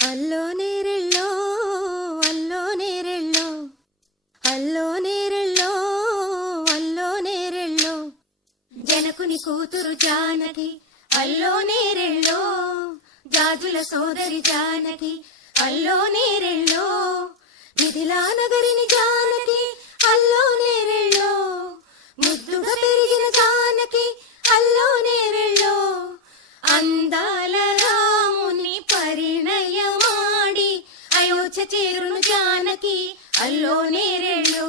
అల్లో నేరెళ్ళో అల్లో నేరెళ్ళో అల్లో నేరెళ్ళో అల్లో నేరెళ్ళో జనకుని కూతురు జానకి అల్లో నేరెళ్ళో జాజుల సోదరి జానకి అల్లో నేరెళ్ళో మిథిలా నగరిని జానకి అల్లో నేరెళ్ళో ముద్దుగా పెరిగిన జానకి అల్లో నేరెళ్ళో అందాల రాముని పరిణయమాడి అయోధ్య చేరును జానకి అల్లో నేరెళ్ళో.